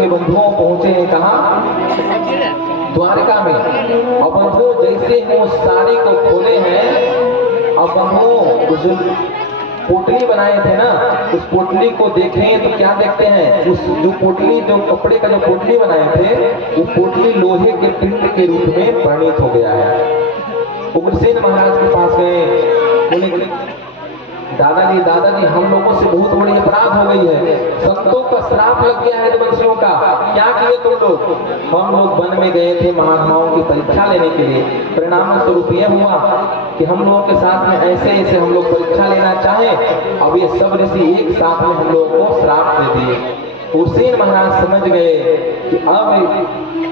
हुए बंधुओं पहुंचे हैं कहाँ? द्वारका में। और बंधुओं जैसे ही उस साड़ी को खोले हैं, अब बंधुओं उस पोटली बनाए थे ना, उस पोटली को देखें तो क्या देखते हैं? उस जो पोटली, जो कपड़े का जो पोटली बनाए थे, वो पोटली लोहे के पिंड के रूप में परिणित हो गया है। उग्रसेन महाराज के पास गए, बोले दादाजी हम लोगों से बहुत बड़ी अपराध हो गई है, संतों का श्राप लग गया है वंशियों का, क्या किए तुम लोग? हम लोग वन में गए थे महात्माओं की परीक्षा लेने के लिए, परिणाम स्वरूप यह हुआ कि हम लोगों के साथ में ऐसे हम लोग परीक्षा लेना चाहें, अब ये सब ऋषि एक साथ में हम लोगों को श्राप दे दिए। उग्रसेन महाराज समझ गए कि अब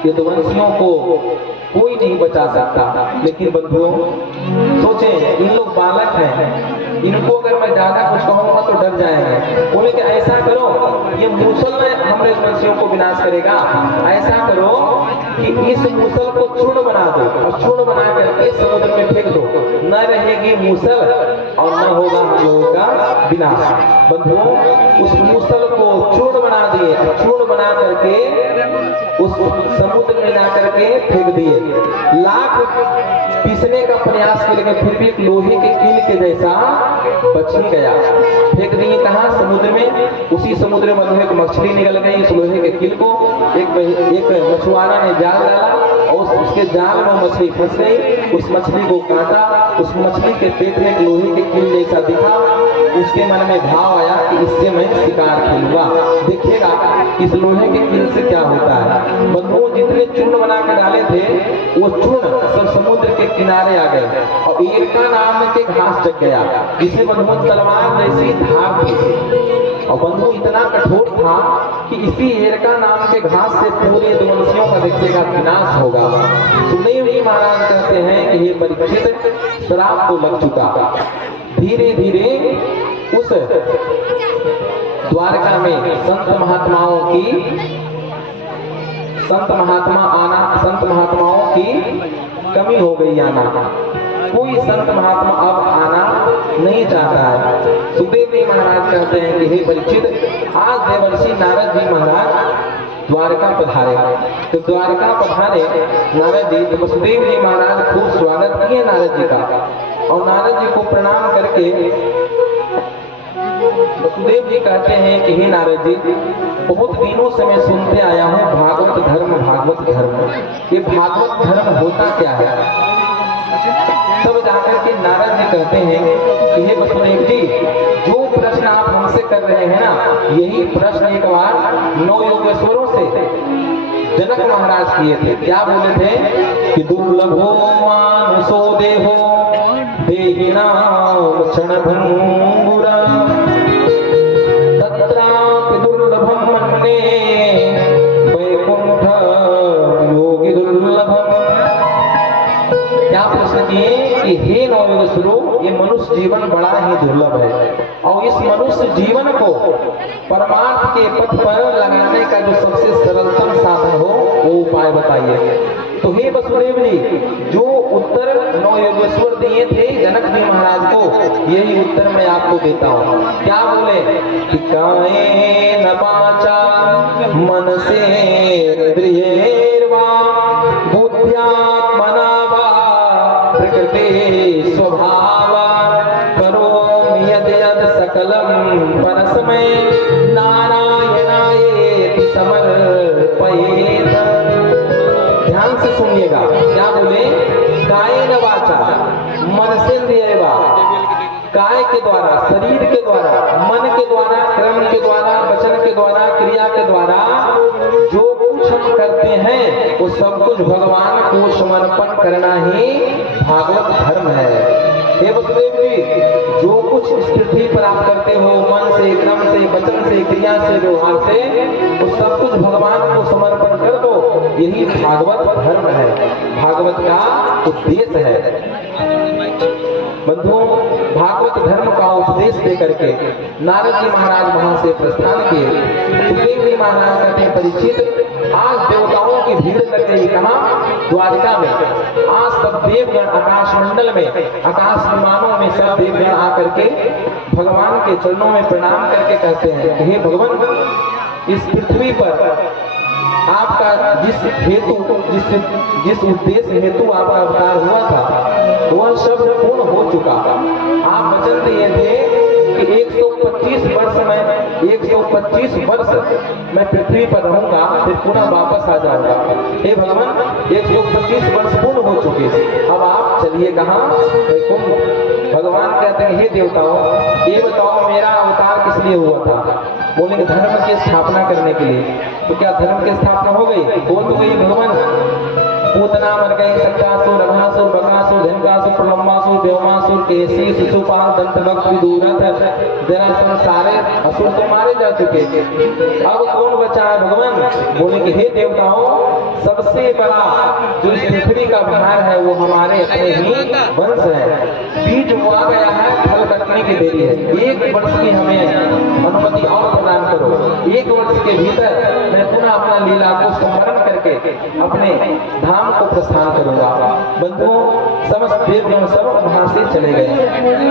ये वंशियों को कोई नहीं बचा सकता। लेकिन बंधुओं सोचें, इन लोग बालक हैं, इनको अगर मैं ज्यादा कुछ कहूंगा तो डर जाएंगे। बोले कि ऐसा करो, ये मूसल में हमरे वंशियों को विनाश करेगा, ऐसा करो कि इस मूसल को चूर्ण बना दो और चूर्ण बना करके समुद्र में फेंक दो, न रहेगी मूसल और न होगा हम लोगों का विनाश। बंधुओं उस मूसल को चूर्ण बना दिए, चूर्ण बना करके उस समुद्र में जा करके फेंक दिए। लाख पीसने का प्रयास किया लेकिन फिर भी एक लोहे के कील के जैसा बच ही गया। फेंक दिए कहाँ? समुद्र में। उसी समुद्र में एक मछली निकल गई, इस लोहे के कील को एक मछुआरा ने जाल डाला और उसके जाल में मछली फंस गई। उस मछली को काटा, उस मछली के पेट में एक लोहे के कील जैसा दिखा। उसके मन में भाव आया कि इससे मैं शिकार खेलूंगा, देखिएगा इस लोहे के कील से क्या होता है। बंधुओं जितने चूर्ण बना के डाले थे वो चूर्ण सब समुद्र के किनारे आ गए और एरका नाम के घास जग गया, जिसे बंधुओं तलवार जैसी धार थी। और बंधु इतना कठोर था कि इसी एरका नाम के घास से पूरे वंशियों का देखिएगा विनाश होगा। सुखदेव जी महाराज कहते हैं कि ये परीक्षित श्राप को लग चुका। धीरे धीरे उस द्वारका में संत महात्माओं की कमी हो गई आना। कोई संत महात्मा अब आना नहीं चाहता है। सुखदेव जी महाराज कहते हैं कि हे परीक्षित, आज देवर्षि नारद जी महाराज द्वारका पधारे। तो द्वारका पधारे नारद जी, तो वसुदेव जी महाराज खूब स्वागत किए नारद जी का और नारद जी को प्रणाम करके वसुदेव जी कहते हैं कि हे नारद जी, बहुत दिनों से मैं सुनते आया हूँ भागवत धर्म। ये भागवत धर्म होता क्या है? तब जाकर के नारद जी कहते हैं कि हे वसुदेव जी, जो प्रश्न आप हमसे कर रहे हैं ना, यही प्रश्न एक बार 9 योगेश्वरों से जनक महाराज किए थे। क्या बोले थे कि दुर्लभो मानुषो देहो देहिनाम क्षणभंगुरा तत्रापि दुर्लभम मन्ये वैकुंठ योगी दुर्लभम। क्या प्रश्न किए कि हे नवयोगेश्वरों, ये मनुष्य जीवन बड़ा ही दुर्लभ है और इस मनुष्य जीवन को परमार्थ के पथ पर लगाने का जो सबसे सरलतम साधन हो वो उपाय बताइए। तो हे वसुदेव जी, जो उत्तर 9 योगेश्वर दिए थे जनक जी महाराज को, यही उत्तर मैं आपको देता हूँ। क्या बोले कि कायेन वाचा मनसेन्द्रियैर्वा बुद्ध्यात्मना वा प्रकृति स्वभावा करोमि यद् यद् सकलं परस्मै नारायणायेति समर्पयेत्। ध्यान से सुनिएगा, क्या बोले? कायेन वाचा मनसेन्द्रियैर्वा, काय के द्वारा, शरीर के द्वारा, मन के द्वारा, कर्म के द्वारा, वचन के द्वारा, क्रिया के द्वारा जो कुछ हम करते हैं वो सब कुछ भगवान को समर्पण करना ही भागवत धर्म है। हे वसुदेव जी, जो कुछ इस पृथ्वी पर आप करते हो, मन से, कर्म से, वचन से, क्रिया से, व्यवहार से, वो सब कुछ भगवान को समर्पण कर दो, यही भागवत धर्म है, भागवत का उद्देश्य है। बंधुओं, भागवत धर्म का उपदेश दे करके नारद जी महाराज वहां से प्रस्थान किए। सुखदेव जी महाराज कहते हैं परीक्षित, आज देवताओं की भीड़ लग गई कहाँ? द्वारिका में। आज सब देवगण आकाश मंडल में, आकाश विमानों में सब देवगण आकर के भगवान के चरणों में प्रणाम करके कहते हैं हे भगवान, इस पृथ्वी पर आपका जिस उद्देश्य हेतु आपका अवतार हुआ था वह सब पूर्ण हो चुका। आप वचन दिए थे कि 125 वर्ष मैं पृथ्वी पर रहूंगा, फिर पुनः वापस आ जाऊंगा। हे भगवान, 125 वर्ष पूर्ण हो चुके, अब आप चलिए कहाँ? भगवान कहते हैं हे देवताओं, ये बताओ मेरा अवतार किस लिए हुआ था? बोलेंगे धर्म की स्थापना करने के लिए। तो क्या धर्म की स्थापना हो गई? बोल तो गई भगवान। पूतना मर गई, सत्यासुर, अघासुर, बकासुर, धनकासुर, प्रलंबासुर, देवमासुर, केसी, शिशुपाल, दंतवक्त, विदूरथ, जरासंध, सारे असुर तो मारे जा चुके। अब कौन बचा है भगवान? बोले कि हे देवताओं, सबसे बड़ा जो इस पृथ्वी का भार है वो हमारे अपने ही वंश है। बीज बोआ गया है, फल कटने की देरी है। 1 वर्ष की हमें अनुमति और प्रदान करो। 1 वर्ष के भीतर मैं पुनः अपना लीला को स्मरण करके अपने धाम को प्रस्थान करूंगा। बंधुओं, समस्त देवगण सब वहां से चले गए।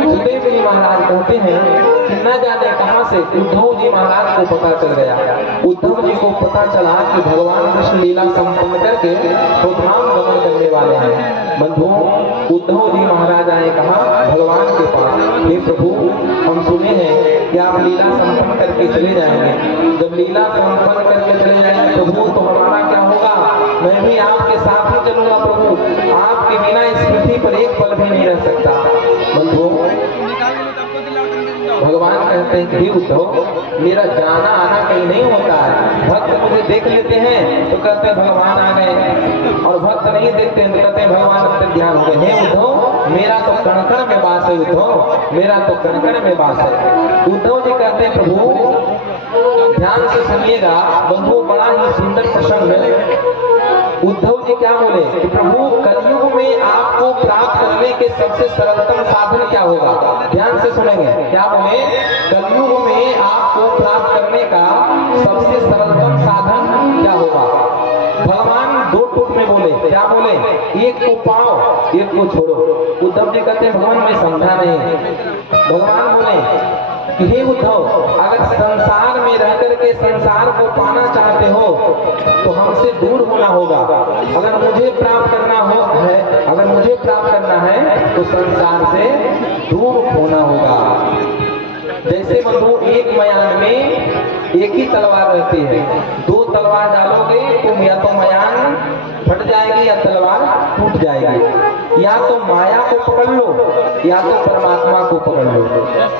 सुखदेव जी महाराज कहते हैं कि न जाने कहां से उद्धव जी महाराज को पता चल गया। उद्धव जी को पता चला कि भगवान कृष्ण लीला संपन्न करके तो धाम गमन करने वाले हैं। बंधुओं, उद्धव जी महाराज आए कहा? भगवान के पास। हे प्रभु, हम सुने हैं कि आप लीला संपन्न करके चले जाएंगे। जब लीला संपन्न करके चले जाएंगे प्रभु, तो हमारा क्या होगा? मैं भी आपके साथ ही चलूंगा प्रभु। आपके बिना इस पृथ्वी पर एक पल भी नहीं रह सकता। बंधुओं, भगवान कहते हैं कि उद्धव, मेरा जाना आना कहीं नहीं होता है। भक्त मुझे देख लेते हैं तो कहते हैं भगवान आ गए, और भक्त नहीं देखते हैं तो कहते हैं भगवान अब तक ध्यान हो गए। हे उद्धव, मेरा तो कण कण में वास है उद्धव, मेरा तो कण कण में वास है। उद्धव जी कहते हैं प्रभु ध्यान से सुनिएगा। बंधु, बड़ा ही सुंदर प्रसंग है। उद्धव जी क्या बोले कि प्रभु, कलयुग में आपको प्राप्त करने के सबसे सरलतम साधन क्या होगा? ध्यान से सुनेंगे। क्या बोले? कलयुग में आपको प्राप्त करने का सबसे सरलतम साधन क्या होगा? भगवान 2 टूक में बोले। क्या बोले? एक को पाओ, एक को छोड़ो। उद्धव जी कहते हैं भगवान, मैं समझा नहीं। भगवान बोले कि हे उद्धव, अगर संसार में रह करके संसार को पाना चाहते हो तो हमसे दूर होना होगा। अगर मुझे प्राप्त करना है तो संसार से दूर होना होगा। जैसे बंधु, एक मयान में एक ही तलवार रहती है। 2 तलवार डालोगे तुम, या तो मयान फट जाएगी या तलवार टूट जाएगी। या तो माया को पकड़ लो या तो परमात्मा को पकड़ लो।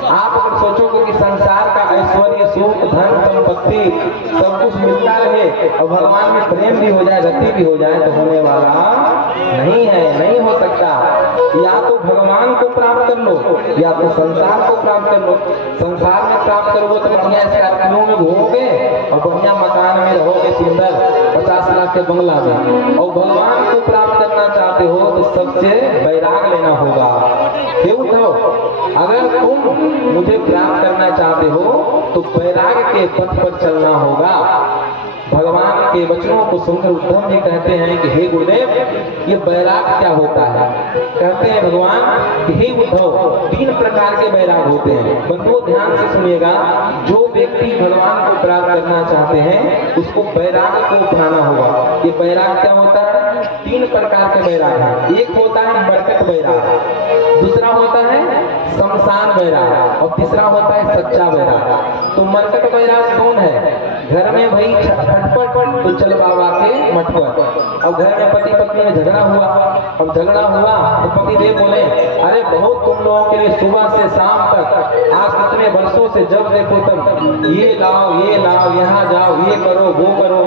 आप अगर सोचोगे कि संसार का ऐश्वर्य, सुख, धन, संपत्ति सब कुछ मिलता रहे और भगवान में प्रेम भी हो जाए, रति भी हो जाए, तो होने वाला नहीं है, नहीं हो सकता। या तो भगवान को प्राप्त कर लो या तो संसार को प्राप्त कर लो। संसार में प्राप्त करोगे तो बढ़िया स्कॉर्पियो में घूमोगे और बढ़िया मकान में रहोगे, सुंदर 50 लाख के बंगला में। और भगवान को प्राप्त करना चाहते हो तो सबसे वैराग लेना होगा। हे उद्धव, अगर तुम मुझे प्राप्त करना चाहते हो तो वैराग के पथ पर चलना होगा। भगवान के वचनों को सुनकर उद्धव जी कहते हैं कि हे गुरुदेव, ये वैराग क्या होता है? कहते हैं भगवान कि हे उद्धव, 3 प्रकार के वैराग होते हैं। बंधुओं, ध्यान से सुनिएगा। जो व्यक्ति भगवान को प्राप्त करना चाहते हैं उसको वैराग को अपनाना होगा। ये वैराग क्या होता है? 3 प्रकार के वैराग हैं। एक होता है मरकट वैराग, दूसरा होता है शमशान वैराग, और तीसरा होता है सच्चा वैराग। तो मरकट वैराग कौन है? घर में भाई खटपट तो चल बाबा के मठ पर। अब घर में पति पत्नी में झगड़ा हुआ, अब झगड़ा हुआ तो पति देव बोले, अरे बहुत तुम लोगों के लिए सुबह से शाम तक आज कितने वर्षों से जब देखो तब ये लाओ, यहाँ जाओ, ये करो, वो करो,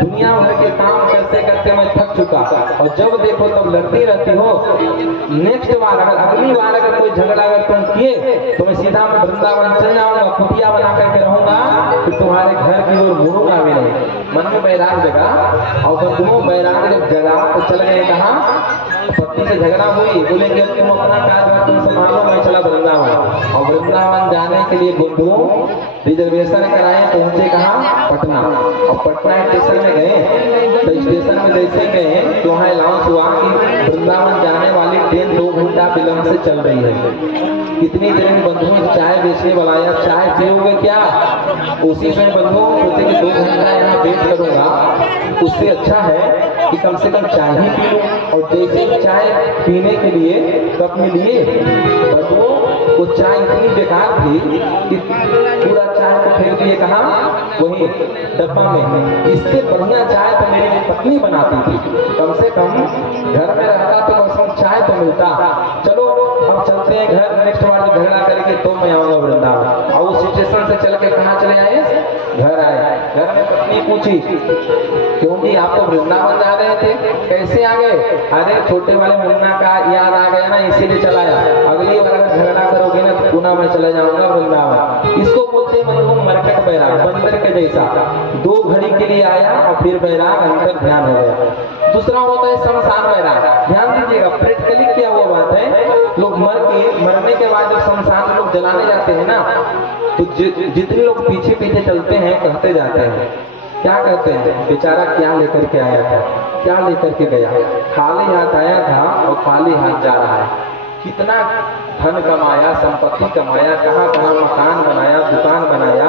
दुनिया भर के काम करते करते मैं थक चुका, और जब देखो तब लड़ती रहती हो। नेक्स्ट बार अगली बार अगर कोई झगड़ा अगर तुम किए तो मैं सीधा मैं वृंदावन चल जाऊंगा, कुटिया बना करके रहूंगा, फिर तुम्हारे घर की ओर मुड़ूंगा भी नहीं। मन में वैराग जगा, और बंधुओं वैराग जब जगा तो चल गए कहाँ? पत्नी से झगड़ा हुई, बोले कि तुम अपना कार्य तुम संभालो, मैं चला वृंदावन। और वृंदावन जाने के लिए बंधुओं रिजर्वेशन कराए, पहुंचे कहाँ? पटना। और पटना स्टेशन में गए तो स्टेशन में जैसे गए तो वहाँ अनाउंस हुआ कि वृंदावन जाने वाली ट्रेन 2 घंटा विलंब से चल रही है। कितनी देर में बंधुओं चाय बेचने वाला आया, चाय पियोगे क्या? उसी में बंधुओं सोचे कि 2 घंटा यहाँ वेट करूंगा, उससे अच्छा है कि कम से कम चाय ही पी लूं। और जैसे ही चाय पीने के लिए कप में लिए, बंधुओं वो चाय इतनी बेकार थी कि पूरा चाय को फेंक दिए कहाँ, वही डब्बा में। इससे बढ़िया चाय तो मेरी पत्नी बनाती थी, कम से कम घर में रहता तो कम से कम चाय तो मिलता। चलो अब चलते हैं घर, नेक्स्ट बार जब झगड़ा करेंगे तो मैं आऊंगा वृंदावन। और उस स्टेशन से चल के कहाँ चले आए, घर आए। घर में पत्नी पूछी, क्यों जी आप तो वृंदावन जा रहे थे, कैसे आ गए? अरे छोटे वाले मुन्ना का याद आ गया ना, इसीलिए चला आया। अगली बार अगर झगड़ा करोगे ना तो पुनः मैं चला जाऊंगा वृंदावन। इसको बोलते हैं बंधु मरकट बैराग, बंदर के जैसा। 2 घड़ी के लिए आया और फिर बैराग, अंतर ध्यान हो गया। दूसरा होता है शमशान बैराग। ध्यान दीजिएगा, प्रैक्टिकली क्या हुआ बात है, लोग मरने के बाद जब शमशान में लोग जलाने जाते हैं ना, तो जितने लोग पीछे पीछे चलते हैं कहते जाते हैं, क्या कहते हैं, बेचारा क्या लेकर के आया था, क्या लेकर के गया, खाली हाथ आया था और खाली हाथ जा रहा है। कितना धन कमाया, संपत्ति कमाया, कहाँ कहाँ मकान बनाया, दुकान बनाया,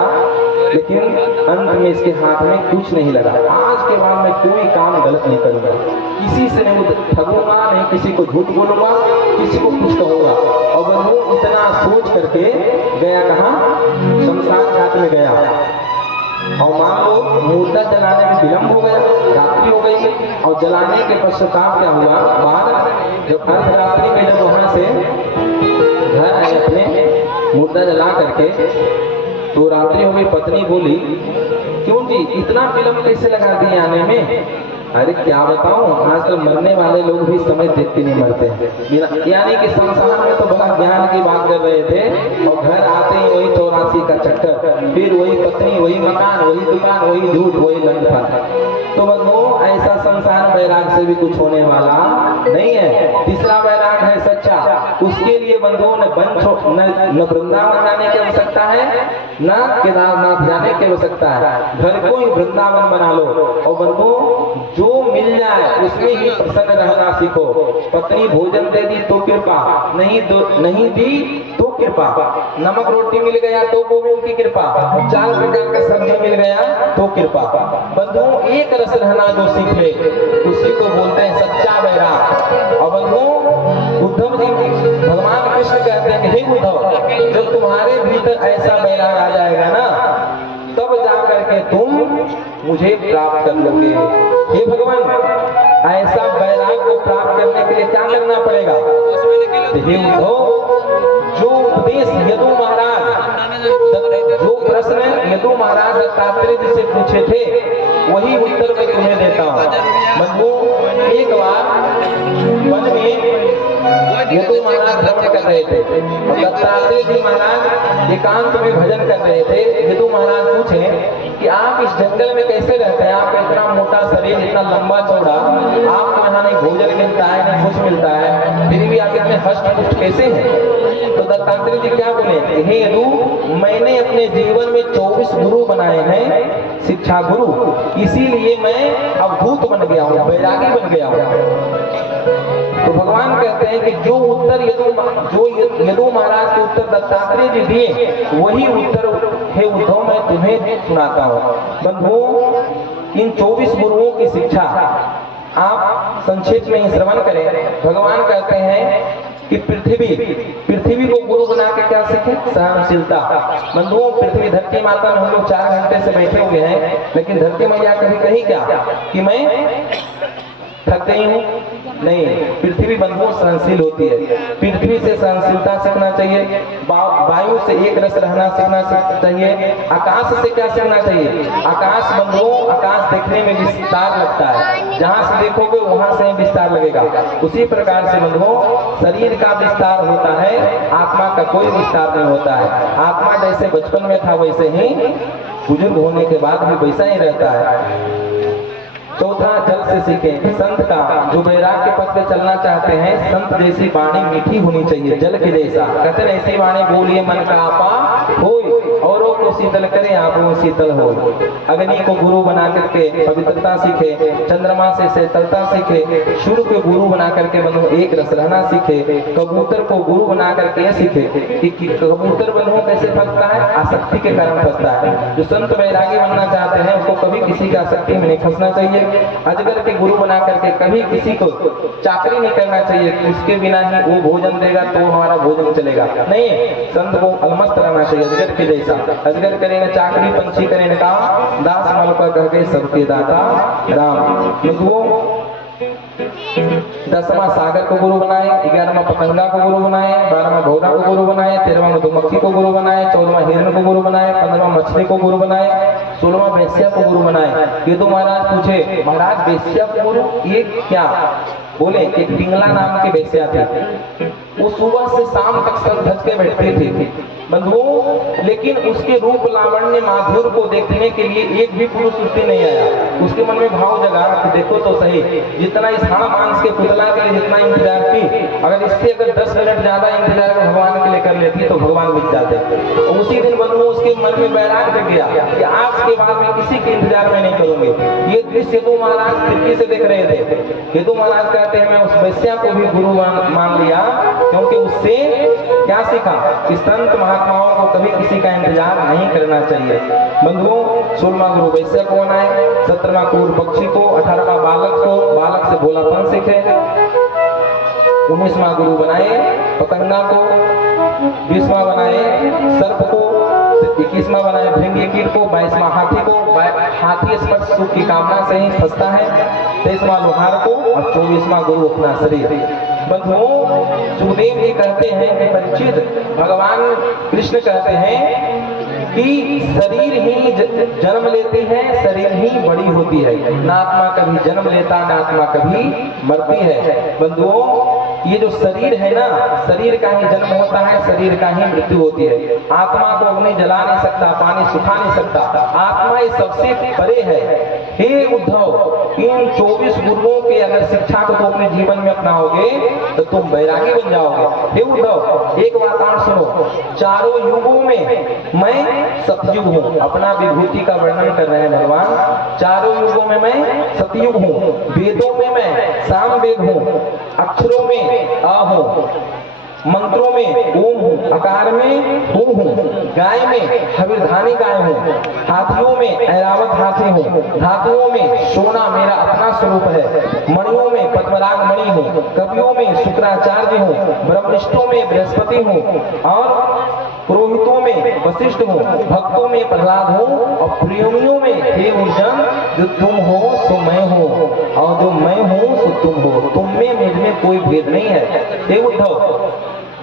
लेकिन अंत में इसके हाथ में कुछ नहीं लगा। आज के बाद मैं कोई काम गलत नहीं करूंगा, किसी से नहीं ठगूंगा, नहीं किसी को झूठ बोलूंगा, किसी को कुछ कहूंगा। और वो इतना सोच करके गया कहाँ, शमशान घाट में गया। और मान लो मुर्दा जलाने में विलम्ब हो गया, रात्रि हो गई, और जलाने के पश्चाताप क्या हुआ, बाद जब अर्धरात्रि में जब वहां से घर आए अपने मुर्दा जला करके, तो रात्रि हो गई। पत्नी बोली, क्यों जी इतना विलम्ब कैसे लगा दिए आने में? अरे क्या बताऊं, आजकल मरने वाले लोग भी समय देखते नहीं मरते हैं। यानी कि संसार में तो बड़ा ज्ञान की बात कर रहे थे, और घर आते ही वही 84 का चक्कर, फिर वही पत्नी, वही मकान, वही दुकान, वही झूठ, वही लंघन। तो बंधुओं ऐसा संसार बैराग से भी कुछ होने वाला नहीं है। तीसरा बैराग है सच्चा, उसके लिए बंधुओं ने न वृंदावन जाने की आवश्यकता है, न केदारनाथ जाने की आवश्यकता है, घर को ही वृंदावन बना लो। और बंधुओं जो मिल जाए उसमें ही प्रसन्न रहना सीखो। पत्नी भोजन दे दी तो कृपा, नहीं दी तो कृपा। नमक रोटी मिल गया तो गोविंद की कृपा, 4 प्रकार का सब्जी मिल गया तो कृपा। बंधुओं एक रस रहना जो सीख ले उसी को बोलते हैं सच्चा बैराग। और बंधुओं उद्धव जी, भगवान कृष्ण कहते हैं कि हे उद्धव, जब तुम्हारे भीतर ऐसा बैराग आ जाएगा ना, तब जाकर के तुम मुझे प्राप्त कर लोगे। हे भगवान, ऐसा बैराग को प्राप्त करने के लिए क्या करना पड़ेगा? हे उद्धव, जो उपदेश यदु महाराज, जो प्रश्न यदु महाराज दत्तात्रेय जी से पूछे थे, वही उत्तर मैं तुम्हें देता हूँ। बंधुओं एक बार वन में यदु महाराज भ्रमण कर रहे थे, और दत्तात्रेय जी महाराज एकांत में भजन कर रहे थे। यदु महाराज पूछे कि आप इस जंगल में कैसे रहते हैं, आपका इतना मोटा शरीर, इतना लंबा चौड़ा, आपको यहाँ नहीं भोजन मिलता है, नहीं कुछ मिलता है, फिर भी आप इतने हष्ट पुष्ट कैसे हैं? तो दत्तात्रेय जी क्या बोले, हे यदु, मैंने अपने जीवन में 24 गुरु बनाए हैं, शिक्षा गुरु, इसीलिए मैं अब भूत बन गया हूँ, बैरागी बन गया हूँ। तो भगवान कहते हैं कि जो उत्तर यदु महाराज के उत्तर दत्तात्रेय जी दिए, वही उत्तर हे उद्धव मैं तुम्हें सुनाता हूँ। बंधुओं इन 24 गुरुओं की शिक्षा आप संक्षेप में ही श्रवण करें। भगवान कहते हैं कि पृथ्वी को गुरु बना के क्या सीखे, सहनशीलता। बंधुओं पृथ्वी धरती माता में हम लोग 4 घंटे से बैठे हुए हैं, लेकिन धरती मैया कभी कही क्या कि मैं थक गई हूँ? नहीं, पृथ्वी बंधुओं सहनशील होती है। पृथ्वी से सहनशीलता सीखना चाहिए, वायु से एक रस रहना सीखना चाहिए, आकाश से क्या सीखना चाहिए? आकाश बंधुओं, आकाश देखने में विस्तार लगता है, जहाँ से देखोगे वहां से विस्तार लगेगा। उसी प्रकार से बंधुओं शरीर का विस्तार होता है, आत्मा का कोई विस्तार नहीं होता है। आत्मा जैसे बचपन में था वैसे ही बुजुर्ग होने के बाद भी वैसा ही रहता है। चौथा जल से सीखें, संत का जो बैराग के पथ पे चलना चाहते हैं, संत जैसी वाणी मीठी होनी चाहिए, जल के जैसा। कहते हैं ऐसी वाणी बोलिए मन का आपा होय, औरों को शीतल करे आप वो शीतल हो। अग्नि को गुरु बना करके पवित्रता सीखे, चंद्रमा से शीतलता सीखे, सूर्य को गुरु बना करके बनो एक रस रहना सीखे, कबूतर को गुरु बना करके सीखे कि कबूतर बनो कैसे फंसता है, आसक्ति के कारण फंसता है। जो संत वैरागी बनना चाहते हैं उसको कभी किसी का आसक्ति में नहीं फंसना चाहिए। अजगर के गुरु बना करके कभी किसी को चाकरी नहीं करना चाहिए, उसके बिना ही वो भोजन देगा तो हमारा भोजन चलेगा, नहीं। संत को अलमस्त रहना चाहिए अजगर के जैसा। अजगर करे न चाकरी, पंछी करे न काम, दास मल पर कह गए सबके दाता राम। वो 10वां सागर को गुरु बनाए, 11वां पतंगा को गुरु बनाए, 12वां भौरा को गुरु बनाए, 13वां मधुमक्खी को गुरु बनाए, 14वां हिरण को गुरु बनाए, 15वां मछली को गुरु बनाए, 16वां वेश्या को गुरु बनाए। ये तो महाराज पूछे महाराज वेश्या को गुरु ये क्या? बोले एक पिंगला नाम की वेश्या थी, वो सुबह से शाम तक सर धज के बैठती थी बंधुओं, लेकिन उसके रूप लावण्य माधुर को देखने के लिए एक भी पुरुष उससे नहीं आया। उसके मन में भाव जगा कि देखो तो सही, जितना इस हाड़ मांस के पुतला के लिए जितना इंतजार की, अगर इससे अगर 10 मिनट ज्यादा इंतजार भगवान के लिए कर लेती तो भगवान मिल जाते। तो उसी दिन बंधुओं उसके मन में बैराग जग गया कि आज के बाद मैं किसी के इंतजार में नहीं करूंगी। ये दृश्य तो महाराज खिड़की से देख रहे थे। ये तो महाराज कहते हैं मैं उस वैश्या को भी गुरु मान लिया, क्योंकि उससे क्या सीखा कि संत महात्माओं को कभी किसी का इंतजार नहीं करना चाहिए। बंधुओं 16वां गुरु वैश्या को बनाए, 17वां क्रूर पक्षी को, 18वां बालक को, बालक से भोलापन सीखे, 19वां गुरु बनाए पतंगा को, 20वां बनाए सर्प को, 21वां बनाए भृंगी कीट को, 22वां हाथी को, हाथी स्पर्श सुख की कामना से ही फंसता है, 23वां लोहार को और 24वां गुरु अपना शरीर। बंधुओं सुखदेव जी कहते हैं कि परीक्षित भगवान कृष्ण कहते हैं कि शरीर ही जन्म लेती है, शरीर ही बड़ी होती है, ना आत्मा कभी जन्म लेता ना आत्मा कभी मरती है। बंधुओं ये जो शरीर है ना, शरीर का ही जन्म होता है, शरीर का ही मृत्यु होती है। आत्मा को अग्नि जला नहीं सकता, पानी सुखा नहीं सकता, आत्मा ये सबसे परे है। हे उद्धव इन 24 गुरुओं के अगर शिक्षा को तो अपने जीवन में अपनाओगे तो तुम वैरागी बन जाओगे। हे उद्धव एक बात और सुनो, चारों युगों में मैं सतयुग हूँ, अपना विभूति का वर्णन कर रहे हैं भगवान। चारों युगों में मैं सतयुग हूँ, वेदों में मैं साम वेद हूँ, अक्षरों में अ हूँ, मंत्रों में ओम हूँ, आकार में हूँ हूँ, गाय में हविर्धानी गाय हूँ, हाथियों में ऐरावत हाथी हूँ, धातुओं में सोना मेरा अपना स्वरूप है, मणियों में पद्मराग मणि हूँ, कवियों में शुक्राचार्य हूँ, ब्रह्मनिष्ठों में बृहस्पति हूँ और पुरोहितों में वशिष्ठ हूँ, भक्तों में प्रहलाद हूँ और प्रेमियों में हे अर्जुन जो तुम हो सो मैं हूँ और जो मैं हूँ सो तुम हो, तुम में मुझ में कोई भेद नहीं है। हे उद्धव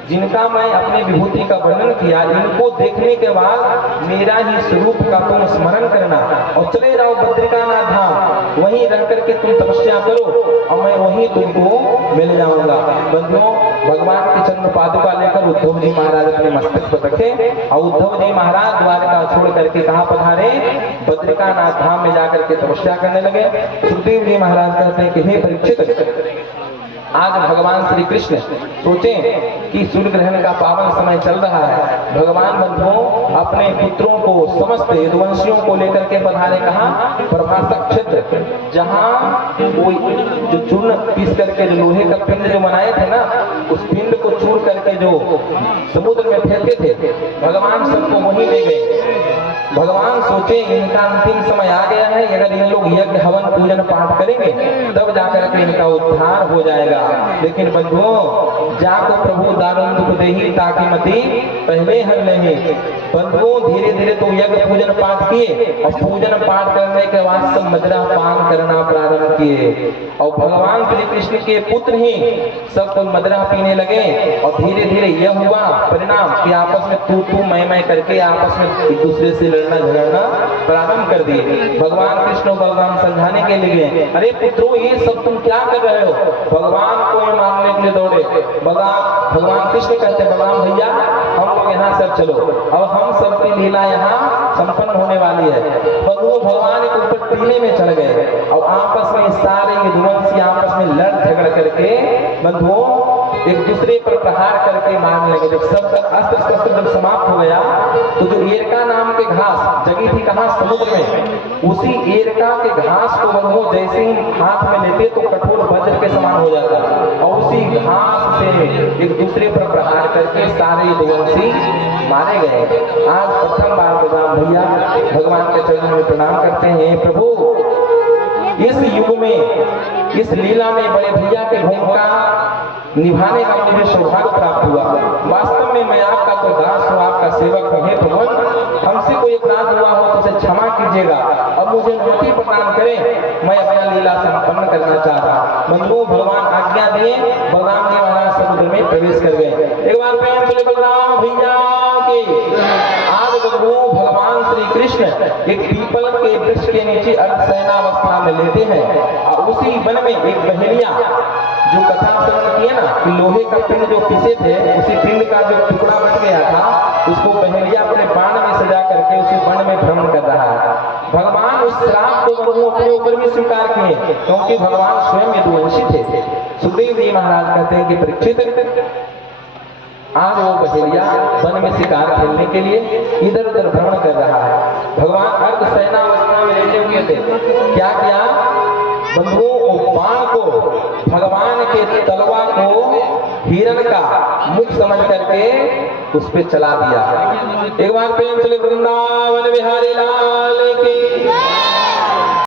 जिनका मैं अपने विभूति का वर्णन किया, इनको देखने के बाद मेरा ही स्वरूप का तुम स्मरण करना और चले जाओ बद्रिकानाथ धाम, वहीं रह करके तुम तपस्या करो और मैं वहीं तुमको मिल जाऊंगा। बंधुओं भगवान के चंद्र पादुका लेकर उद्धव जी महाराज अपने मस्तक पर रखे और उद्धव जी महाराज द्वारका छोड़ करके कहाँ पधारे? बद्रिकानाथ धाम में जाकर के तपस्या करने लगे। सुखदेव जी महाराज कहते हैं कि हे परीक्षित आज भगवान श्री कृष्ण सोचें कि सूर्य ग्रहण का पावन समय चल रहा है, भगवान बंधुओं अपने पुत्रों को समस्त यदुवंशियों को लेकर के पधारे कहा? प्रभासक क्षेत्र, जहाँ वो जो चूर्ण पीस करके जो लोहे का पिंड जो बनाए थे ना, उस पिंड को चूर करके जो समुद्र में फेंके थे, भगवान सबको वहीं ले गए। भगवान सोचे इनका अंतिम समय आ गया है, अगर इन लोग यज्ञ हवन पूजन पाठ करेंगे तब जाकर के इनका उद्धार हो जाएगा। लेकिन बंधुओं जाको प्रभु दारुण दुख देही ताकि मती पहले हर नहीं। बंधुओं धीरे धीरे तो यज्ञ पूजन पाठ किए और पूजन पाठ करने के बाद सब मदिरा पान करना प्रारंभ किए और भगवान श्री कृष्ण के पुत्र ही सब कोई मदिरा पीने लगे और धीरे धीरे यह हुआ परिणाम कि आपस में तू मैं करके आपस में एक दूसरे से लड़ना झगड़ना प्रारंभ कर दिए। भगवान कृष्ण बलराम समझाने के लिए अरे पुत्रों ये सब तुम क्या कर रहे हो? भगवान को मारने के लिए दौड़े। भगवान कृष्ण कहते बलराम भैया हम लोग यहाँ से चलो, अब हम सबकी लीला यहाँ संपन्न होने वाली है। बंधुओं भगवान के ऊपर टीले में चढ़ गए और आपस में सारे यदुवंशी आपस में लड़ झगड़ करके बंधुओं एक दूसरे पर प्रहार करके मारने लगे। जब सब अस्त्र शस्त्र जब समाप्त हो गया तो जो एरका नाम के घास जगी थी कहाँ, समुद्र में, उसी एरका के घास को वो जैसे ही हाथ में लेते तो कठोर वज्र के समान हो जाता और उसी घास से एक दूसरे पर प्रहार करके सारे यदुवंशी मारे गए। आज प्रथम बार बलराम भैया भगवान के चरणों में प्रणाम करते हैं, प्रभु इस युग में इस लीला में बड़े भैया के भूमिका निभाने का मुझे सौभाग्य प्राप्त हुआ। वास्तव में मैं आपका तो दास हूँ, आपका सेवक हूँ। हे भगवान, हमसे कोई अपराध हुआ हो तो उसे क्षमा कीजिएगा और मुझे मुक्ति प्रदान करें। मैं अपना लीला संपन्न करना चाहता। बंधुओं, भगवान आज्ञा दिए, बलराम जी महाराज समुद्र में प्रवेश कर गए। एक बार प्रेम से बलराम भैया की। आज बंधुओं, भगवान श्री कृष्ण एक पीपल के वृक्ष के नीचे अर्धशयनावस्था में लेते हैं और उसी वन में एक बहेलिया, जो कथा श्रवण किए ना कि लोहे का पिंड जो पीछे थे, उसी पिंड का जो टुकड़ा बच गया था उसको बहेलिया अपने बाण में सजा करके उसी वन में भ्रमण कर रहा है। भगवान उस श्राप को वो अपने ऊपर भी स्वीकार किए, क्योंकि भगवान स्वयं यदुवंशी थे। सुखदेव जी महाराज कहते हैं कि परीक्षित, आज वो बहेलिया वन में शिकार खेलने के लिए इधर उधर भ्रमण कर रहा है। भगवान अर्धशयनावस्था में लेटे हुए थे। क्या किया बंधुओं, बाण को, भगवान के तलवा को हिरण का मुख समझ करके उस पे चला दिया। एक बार प्रेम से वृंदावन बिहारी लाल